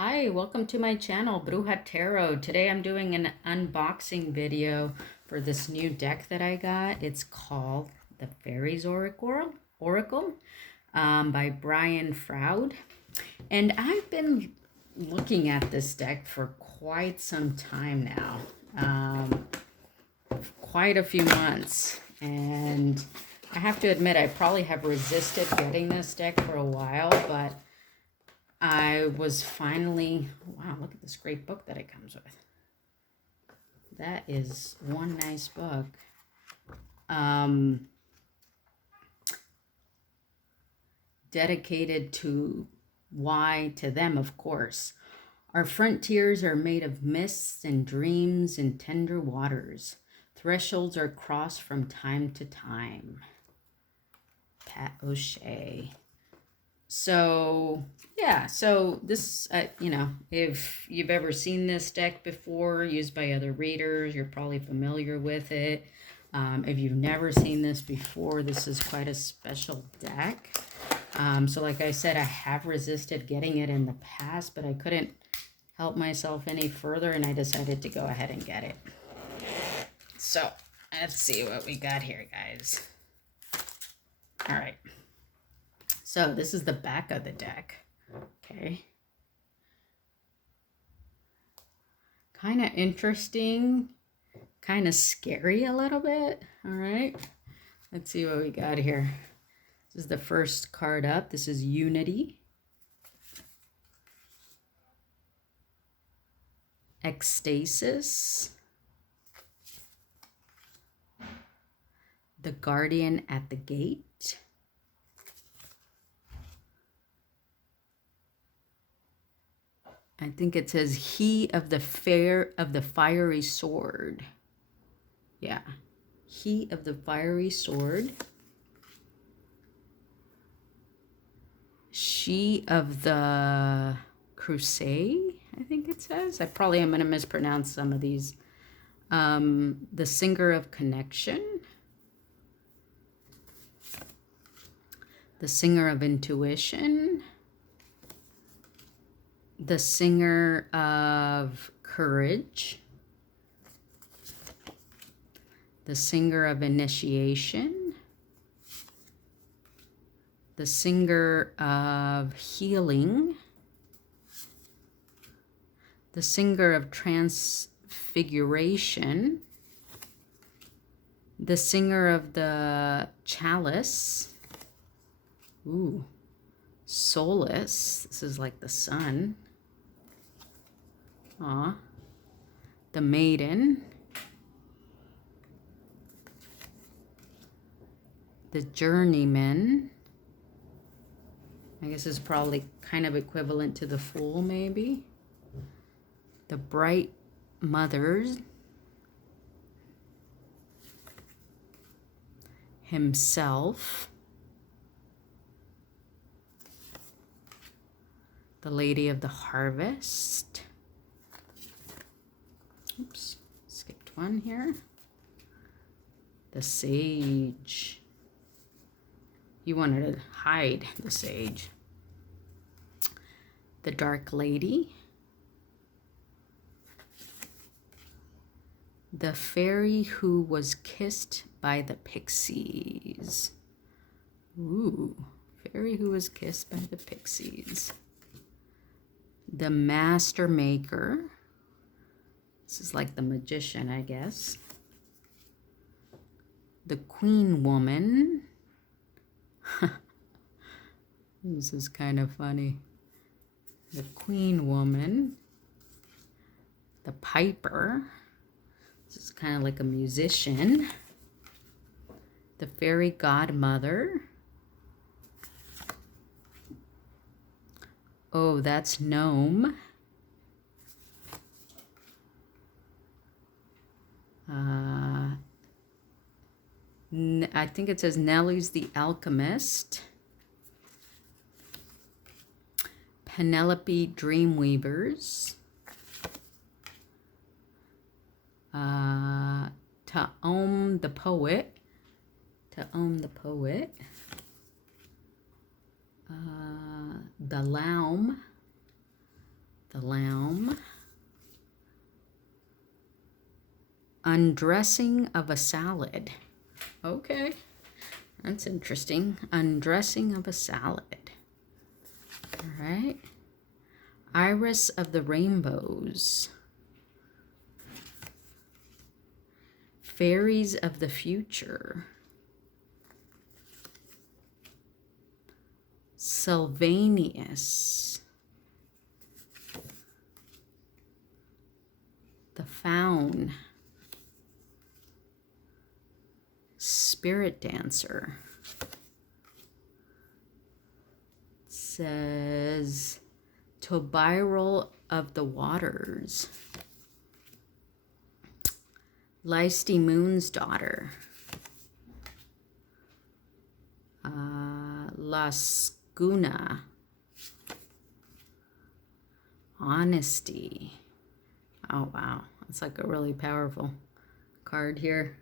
Hi, welcome to my channel, Bruja Tarot. Today I'm doing an unboxing video for this new deck that I got. It's called the Fairies Oracle by Brian Froud. And I've been looking at this deck for quite some time now, quite a few months. And I have to admit, I probably have resisted getting this deck for a while, but I was finally, wow, look at this great book that it comes with. That is one nice book. Dedicated to them, of course. Our frontiers are made of mists and dreams and tender waters. Thresholds are crossed from time to time. Pat O'Shea. So, yeah, so this, if you've ever seen this deck before, used by other readers, you're probably familiar with it. If you've never seen this before, this is quite a special deck. So like I said, I have resisted getting it in the past, but I couldn't help myself any further, and I decided to go ahead and get it. So, let's see what we got here, guys. All right. So this is the back of the deck, okay. Kind of interesting, kind of scary a little bit, all right. Let's see what we got here. This is the first card up. This is Unity. Ecstasis. The Guardian at the Gate. I think it says he of the fiery sword. Yeah. He of the fiery sword. She of the crusade, I think it says. I probably am going to mispronounce some of these. The singer of connection. The singer of intuition. The singer of courage. The singer of initiation. The singer of healing. The singer of transfiguration. The singer of the chalice. Ooh, solace. This is like the sun. Aw. The maiden. The journeyman. I guess is probably kind of equivalent to the fool, maybe. The bright mothers. Himself. The lady of the harvest. Oops, skipped one here. The sage. You wanted to hide the sage. The dark lady. The fairy who was kissed by the pixies. Ooh, fairy who was kissed by the pixies. The master maker. This is like the magician, I guess. The queen woman. This is kind of funny. The queen woman. The piper. This is kind of like a musician. The fairy godmother. Oh, that's gnome. I think it says Nellie's the alchemist. Penelope Dreamweavers. Taom the poet. Taom the poet. The Laum. The lamb. Undressing of a salad. Okay, that's interesting. Undressing of a salad. All right. Iris of the rainbows. Fairies of the future. Sylvanus. The faun. Spirit dancer. It says Tobiral of the waters. Leisty Moon's daughter. Lascuna. Honesty. Oh, wow. That's like a really powerful card here.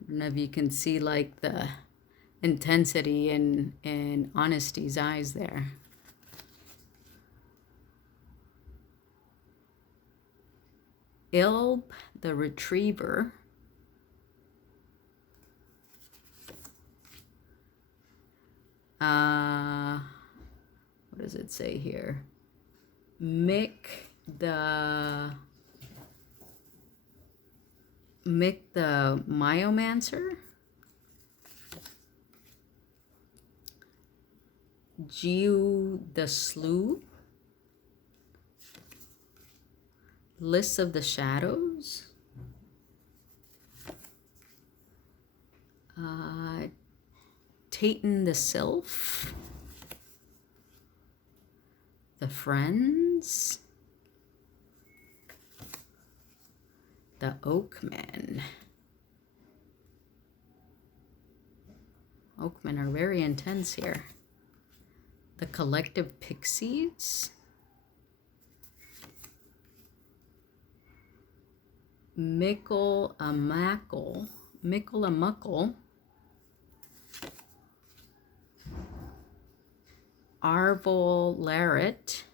I don't know if you can see like the intensity in Honesty's eyes there. Ilb, the retriever. What does it say here? Mick the Myomancer. Jiu the Slew. Lists of the Shadows. Taitin the Sylph. The Friends. The Oakmen. Oakmen are very intense here. The Collective Pixies. Mickle a Muckle. Arvol Larret.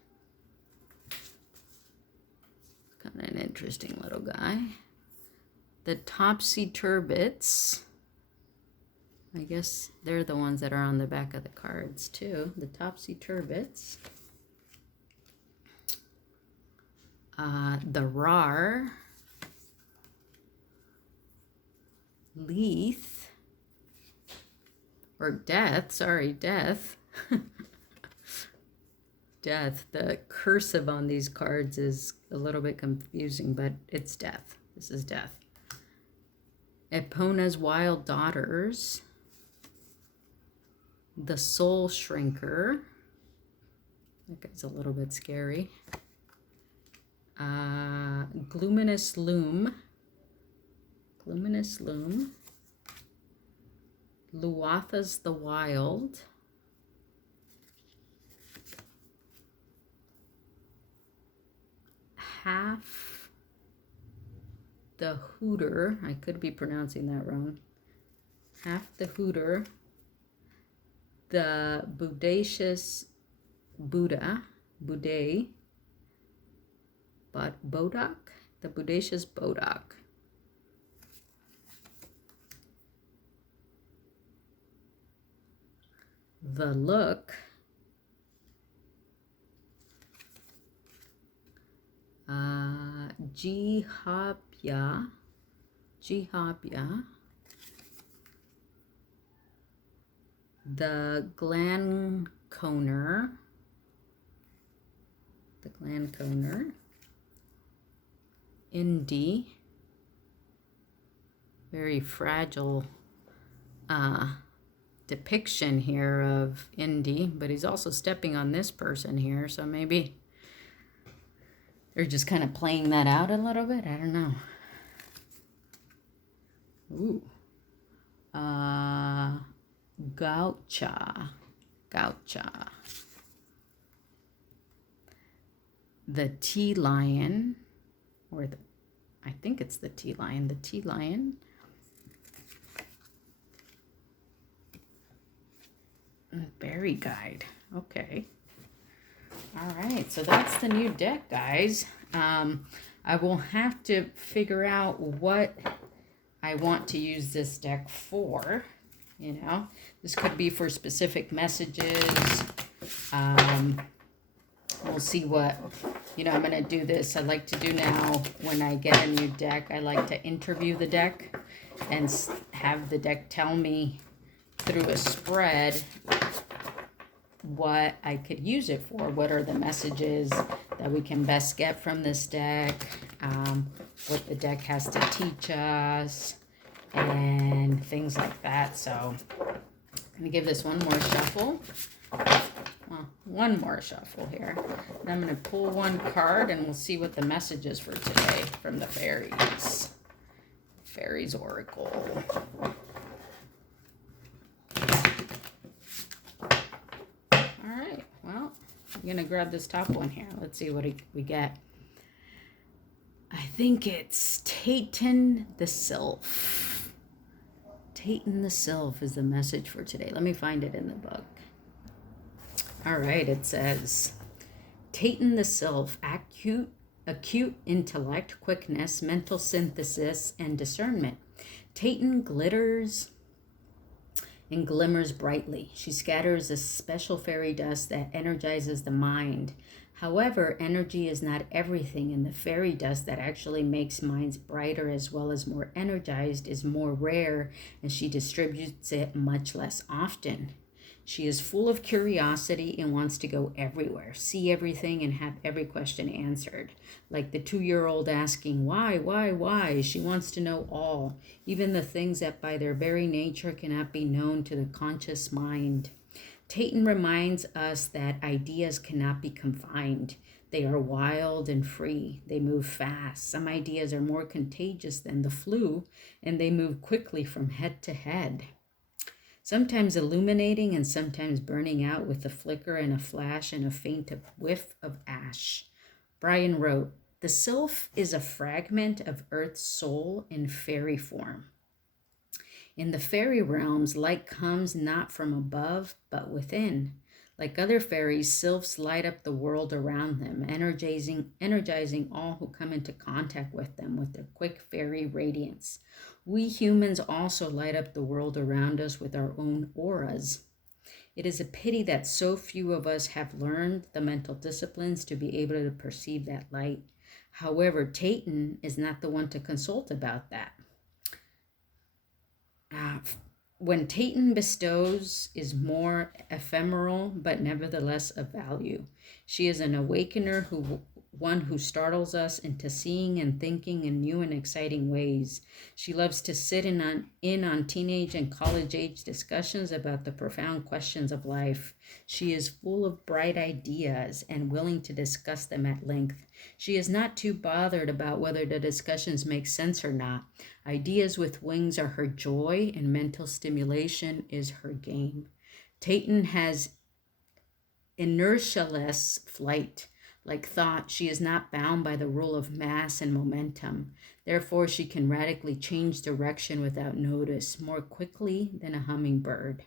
Kind of an interesting little guy. The Topsy Turbits. I guess they're the ones that are on the back of the cards too. The Topsy Turbits. The Rar. Leith. Or Death. Sorry, Death. Death. The cursive on these cards is a little bit confusing, but it's Death. This is Death. Epona's Wild Daughters. The Soul Shrinker. That guy's a little bit scary. Gluminous Loom. Luatha's the Wild. Half the Hooter. I could be pronouncing that wrong. Half the Hooter. The Bodacious Buddha. Boudet. But Bodak. The Bodacious Bodak. The Look. Jihapya. The Glanconer. Indy. Very fragile depiction here of Indy, but he's also stepping on this person here, so maybe they're just kind of playing that out a little bit. I don't know. Ooh. Gaucha. The Tea Lion, I think it's the Tea Lion. The Tea Lion. Berry Guide. Okay. All right, so that's the new deck, guys. I will have to figure out what I want to use this deck for. You know, this could be for specific messages. We'll see what, I'm going to do this. I like to do now when I get a new deck. I like to interview the deck and have the deck tell me through a spread what I could use it for. What are the messages that we can best get from this deck? What the deck has to teach us and things like that. So I'm going to give this one more shuffle. Well, one more shuffle here. And I'm going to pull one card and we'll see what the message is for today from the Fairies. Fairies Oracle. All right, well, I'm going to grab this top one here. Let's see what we get. I think it's Taitin the Sylph. Taitin the Sylph is the message for today. Let me find it in the book. All right, it says, Taitin the Sylph, acute intellect, quickness, mental synthesis, and discernment. Taitin glitters and glimmers brightly. She scatters a special fairy dust that energizes the mind. However, energy is not everything, and the fairy dust that actually makes minds brighter as well as more energized is more rare, and she distributes it much less often. She is full of curiosity and wants to go everywhere, see everything, and have every question answered. Like the 2-year-old asking, why? She wants to know all, even the things that by their very nature cannot be known to the conscious mind. Taitin reminds us that ideas cannot be confined. They are wild and free. They move fast. Some ideas are more contagious than the flu, and they move quickly from head to head. Sometimes illuminating and sometimes burning out with a flicker and a flash and a faint whiff of ash. Brian wrote, "The Sylph is a fragment of Earth's soul in fairy form. In the fairy realms, light comes not from above, but within. Like other fairies, sylphs light up the world around them, energizing all who come into contact with them with their quick fairy radiance. We humans also light up the world around us with our own auras. It is a pity that so few of us have learned the mental disciplines to be able to perceive that light. However, Taitin is not the one to consult about that. When Taitin bestows is more ephemeral, but nevertheless of value. She is an awakener, one who startles us into seeing and thinking in new and exciting ways. She loves to sit in on teenage and college age discussions about the profound questions of life. She is full of bright ideas and willing to discuss them at length. She is not too bothered about whether the discussions make sense or not. Ideas with wings are her joy, and mental stimulation is her game. Taitin has inertialess flight. Like thought, she is not bound by the rule of mass and momentum. Therefore, she can radically change direction without notice, more quickly than a hummingbird.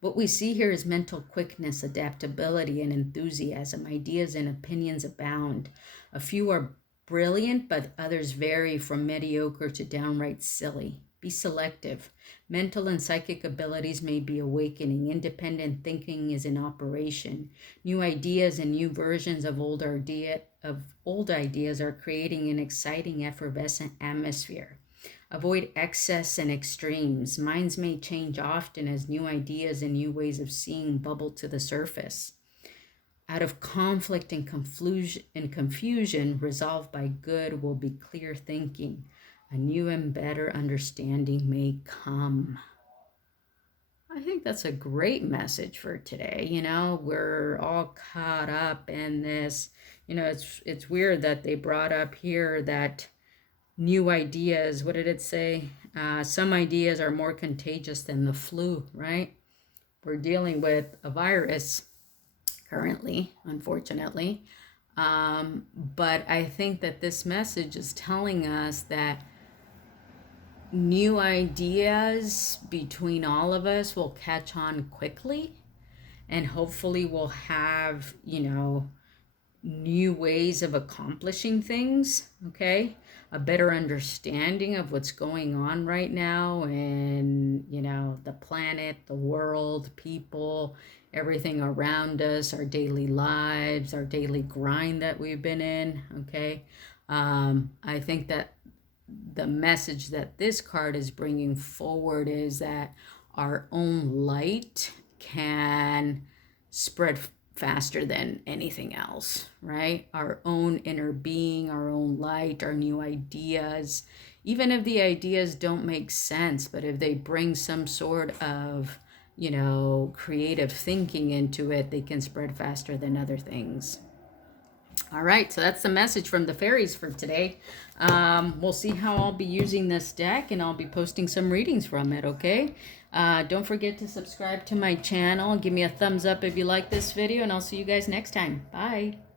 What we see here is mental quickness, adaptability, and enthusiasm. Ideas and opinions abound. A few are brilliant, but others vary from mediocre to downright silly. Be selective. Mental and psychic abilities may be awakening. Independent thinking is in operation. New ideas and new versions of old ideas are creating an exciting, effervescent atmosphere. Avoid excess and extremes. Minds may change often as new ideas and new ways of seeing bubble to the surface. Out of conflict and confusion, resolved by good will be clear thinking. A new and better understanding may come. I think that's a great message for today. We're all caught up in this. It's weird that they brought up here that new ideas, what did it say? Some ideas are more contagious than the flu, right? We're dealing with a virus currently, unfortunately. But I think that this message is telling us that new ideas between all of us will catch on quickly, and hopefully we'll have, new ways of accomplishing things, okay? A better understanding of what's going on right now and, the planet, the world, people, everything around us, our daily lives, our daily grind that we've been in, okay? I think that the message that this card is bringing forward is that our own light can spread faster than anything else, right? Our own inner being, our own light, our new ideas, even if the ideas don't make sense, but if they bring some sort of, creative thinking into it, they can spread faster than other things. All right, so that's the message from the fairies for today. We'll see how I'll be using this deck, and I'll be posting some readings from it, okay? Don't forget to subscribe to my channel. Give me a thumbs up if you like this video, and I'll see you guys next time. Bye.